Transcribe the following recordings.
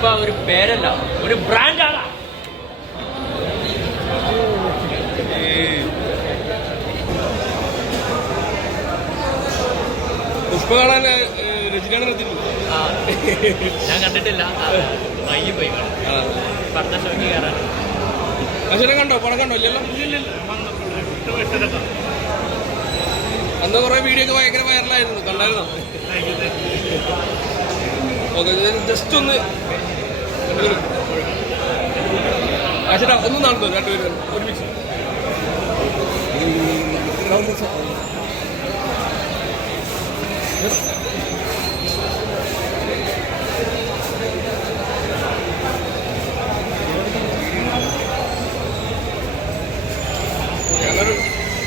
പുഷ്പ ഒരു പേരല്ല ഒരു ബ്രാൻഡാണ് പുഷ്പ കാണാൻ രജനിയാണ് ഞാൻ കണ്ടിട്ടില്ല. വൈകി പോയി കാണും. ഷോക്ക് അച്ഛനെ കണ്ടോ? പടം കണ്ടോ? ഇല്ലല്ലോ? അന്ന് കൊറേ വീഡിയോ ഒക്കെ ഭയങ്കര വൈറലായിരുന്നു കണ്ടായിരുന്നോ? ജസ്റ്റ് ഒന്ന് ചേട്ടാ ഒന്നും നടന്നു രണ്ടുപേരും ഒരുമിച്ച്.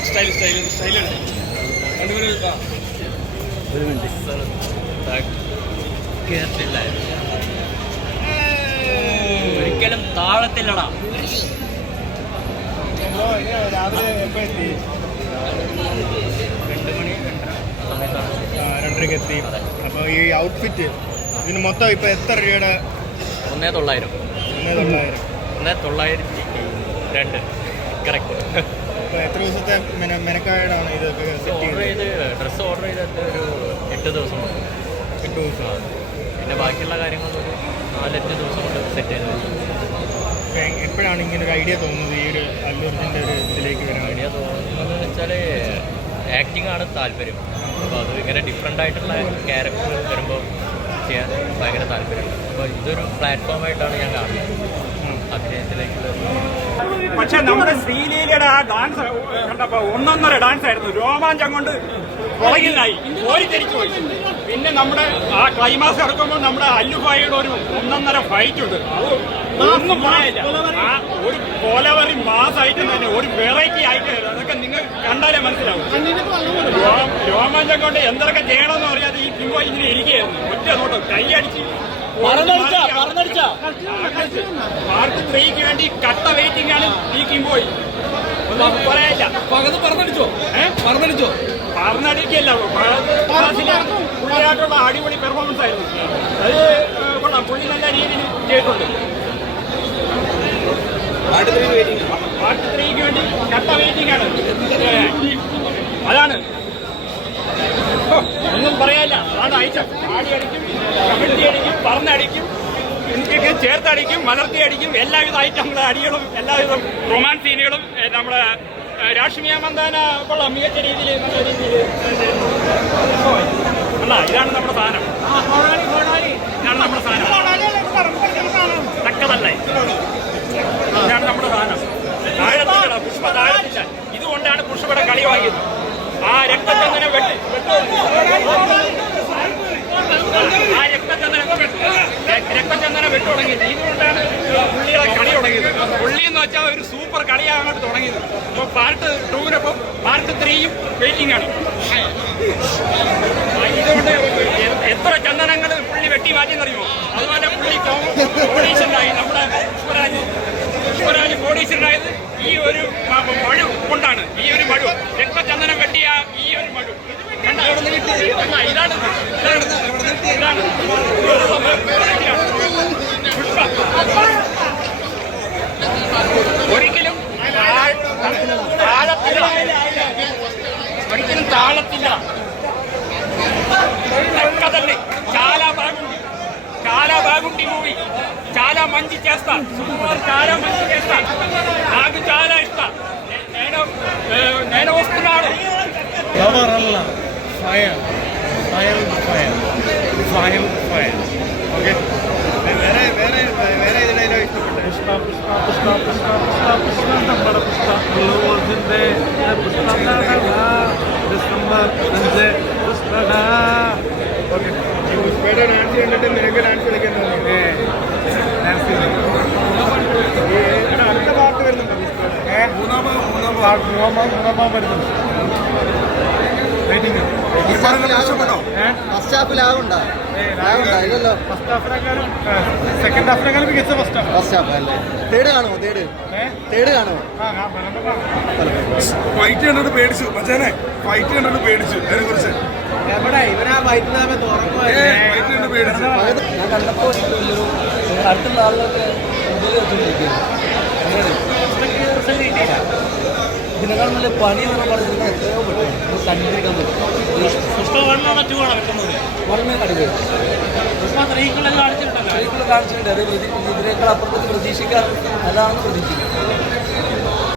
സ്റ്റൈൽ സ്റ്റൈൽ സ്റ്റൈലാണ് രണ്ടുപേരും ആ. കേട്ടില്ല. ഒരിക്കലും താഴത്തില്ലടാ. രണ്ട് മണി രണ്ടര സമയത്താണ്. രണ്ടരക്ക് എത്തി. അപ്പോൾ ഈ ഔട്ട്ഫിറ്റ് ഇതിന് മൊത്തം ഇപ്പൊ എത്ര രൂപയുടെ ഒന്നേ തൊള്ളായിരം. ഒന്നേ തൊള്ളായിരം? ഒന്നേ തൊള്ളായിരത്തി രണ്ട്. കറക്റ്റ് അപ്പൊ എത്ര ദിവസത്തെ മെന മെനക്കാടാണ് ഇതൊക്കെ സെറ്റ് ഓർഡർ ചെയ്യുന്നത് ചെയ്ത് ഡ്രസ്സ് ഓർഡർ ചെയ്തിട്ട് ഒരു എട്ട് ദിവസം. എട്ട് ദിവസം. പിന്നെ ബാക്കിയുള്ള കാര്യങ്ങൾ ഒരു നാലഞ്ച് ദിവസം കൊണ്ട് സെറ്റ് ചെയ്ത് വെച്ചു. എപ്പോഴാണ് ഇങ്ങനെ ഒരു ഐഡിയ തോന്നുന്നത്? ഈ ഒരു അല്ലൂർജിന്റെ ഒരു ഇതിലേക്ക് വരാൻ ഐഡിയ തോന്നുന്നത് വെച്ചാൽ ആക്ടിംഗ് ആണ് താല്പര്യം. അപ്പോൾ അത് ഇങ്ങനെ ഡിഫറെന്റ് ആയിട്ടുള്ള ക്യാരക്ടർ വരുമ്പോൾ ചെയ്യാൻ ഭയങ്കര താല്പര്യമുണ്ട്. അപ്പോൾ ഇതൊരു പ്ലാറ്റ്ഫോമായിട്ടാണ് ഞാൻ കാണുന്നത്. അഭിനയത്തിലേക്കുള്ള പക്ഷെ നമ്മുടെ ശ്രീലീലയുടെ ആ ഡാൻസ് കണ്ടപ്പോ ഒന്നൊന്നര ഡാൻസ് ആയിരുന്നു. രോമാഞ്ചം കൊണ്ട് പുറകിലായി. ഓരിത്തിരിച്ചു പോയി. പിന്നെ നമ്മുടെ ആ ക്ലൈമാക്സ് ഇറക്കുമ്പോൾ നമ്മുടെ അല്ലുഭായിയുടെ ഒരു ഒന്നൊന്നര ഫൈറ്റ് ഉണ്ട്. ഒന്നും ആ ഒരു കോലവറി മാസായിട്ട് തന്നെ ഒരു വെറൈറ്റി ആയിട്ട് അതൊക്കെ നിങ്ങൾ കണ്ടാലേ മനസ്സിലാവും. രോമാഞ്ചം കൊണ്ട് എന്തൊക്കെ ചെയ്യണമെന്ന് അറിയാതെ ഈ കിംബോ ഇങ്ങനെ ഇരിക്കുകയായിരുന്നു. ഒറ്റ നോട്ടം. കൈയടിച്ച് പാർട്ട് ത്രീക്ക് വേണ്ടി കട്ട വെയിറ്റിംഗ് ആണ് ഈ കിംബോയ് ഒന്നും പറയാനില്ല. പകത് പറഞ്ഞടിച്ചോ? ഏഹ് പറഞ്ഞടിച്ചോ? പറഞ്ഞടിക്കല്ല പുള്ളിയായിട്ടുള്ള അടിപൊളി പെർഫോമൻസ് ആയിരുന്നു. അത് കൊള്ളാം. പുള്ളി നല്ല രീതിയിൽ ചെയ്തിട്ടുണ്ട്. പാർട്ട് ത്രീക്ക് വേണ്ടി? കട്ട വെയിറ്റിംഗ് ആണ്. അതാണ്. ഒന്നും പറയാനില്ല. അതാണ് അയച്ച ആടി അടിക്കും കമ്മിറ്റി അടിക്കും പറന്നടിക്കും എനിക്കൊക്കെ ചേർത്തടിക്കും മലർത്തി അടിക്കും. എല്ലാവിധ ഐറ്റങ്ങളുടെ അടികളും എല്ലാവിധ റൊമാൻസ് സീനുകളും നമ്മുടെ രാഷ്ട്രീയ മന്ദാന കൊള്ളാം. മികച്ച രീതിയിൽ നല്ല രീതിയിൽ അല്ല ഇതാണ് നമ്മുടെ സാധനം. ഇതാണ് നമ്മുടെ സാധനം. തക്കതല്ലേ? ഇതാണ് നമ്മുടെ സാധനം. പുഷ്പ ഇതുകൊണ്ടാണ് പുഷ്പയുടെ കളി വാങ്ങിയത്. ആ രക്തചന്ദനം വെട്ടി. ആ രക്തചന്ദനം രക്തചന്ദനം വെട്ടി തുടങ്ങിയത് പുള്ളി എന്ന് വെച്ചാൽ ഒരു സൂപ്പർ കളിയാണ് തുടങ്ങിയത് അപ്പോൾ പാർട്ട് ടൂവിനൊപ്പം പാർട്ട് ത്രീയും വെയിറ്റിംഗ് ആണ് ഇതുകൊണ്ട് എത്ര ചന്ദനങ്ങൾ പുള്ളി വെട്ടി മാറ്റിയെന്നറിയുമോ അതുപോലെ പുള്ളി കോടീശ്വരനായി നമ്മുടെ പുഷ്പരാജ് പുഷ്പരാജ് കോടീശ്വരനായത് ഈ ഒരു മഴു കൊണ്ടാണ് ഈ ഒരു മഴു രക്തചന്ദനം വെട്ടിയ ഈ ഒരു മഴു? ഇതാണ് ഇതാണ് ഇതാണ് പുഷ്പ ഒരിക്കലും താഴ്- താഴത്തില്ല ഒരിക്കലും താളത്തില്ല తక్కదండి చాలా బాగుంది చాలా బాగుంది మూవీ చాలా మంచి చేస్తా సుకుమార్ చాలా మంచి చేస్తా నాకు చాలా ఇష్టం నే- నేను ఏ, నేను వస్తున్నాను ഫ്ലവർ അല്ല fire fire fire fire fire okay വേറെ വേറെ വേറെ ഇത് ഡയലോഗ് ഇഷ്ടപ്പെട്ടു പുഷ്പ പുഷ്പ പുഷ്പ പുഷ്പ പുഷ്പ പുഷ്പ നമ്മുടെ പുഷ്പ അഞ്ച് ഓക്കെ. ഡാൻസ് കണ്ടിട്ട് നിനക്ക് ഡാൻസ് കളിക്കാൻ തോന്നി ഈ എടാ, അടുത്ത പാട്ട് വരുന്നുണ്ടോ മൂന്നാമത് മൂന്നാം പാർട്ട് മൂന്നാം മൂന്നാം വരുന്നുണ്ട്. വെയിറ്റിംഗ് ഫസ്റ്റ് ഹാഫ് ലാഗുണ്ടോ ലാഗുണ്ടോ ഇല്ലല്ലോ. ഫസ്റ്റ് ഹാഫിനെക്കാളും സെക്കൻഡ് ഹാഫിനെക്കാളും മികച്ച ഫസ്റ്റ് ഹാഫ് ഫസ്റ്റ് ഹാഫ് അല്ലേ? തേർഡ് കാണുമോ? തേർഡ് തേർഡ് കാണുമോ? ആ ഫൈറ്റ് കണ്ടിട്ട് പേടിച്ചു. മച്ചാനെ ഫൈറ്റ് കണ്ടിട്ട് പേടിച്ചു. അതിനെ കുറിച്ച്. അടുത്തുള്ള ആളുകളൊക്കെ നല്ല പണി എന്ന് പറഞ്ഞാൽ എത്രയോ കണ്ടിരിക്കാൻ പറ്റും. കാണിച്ചിട്ടുണ്ട്. അത് ഇതിനേക്കാൾ അപ്പുറത്തേക്ക് പ്രതീക്ഷിക്കാൻ അതാണെന്ന് പ്രതീക്ഷിക്കും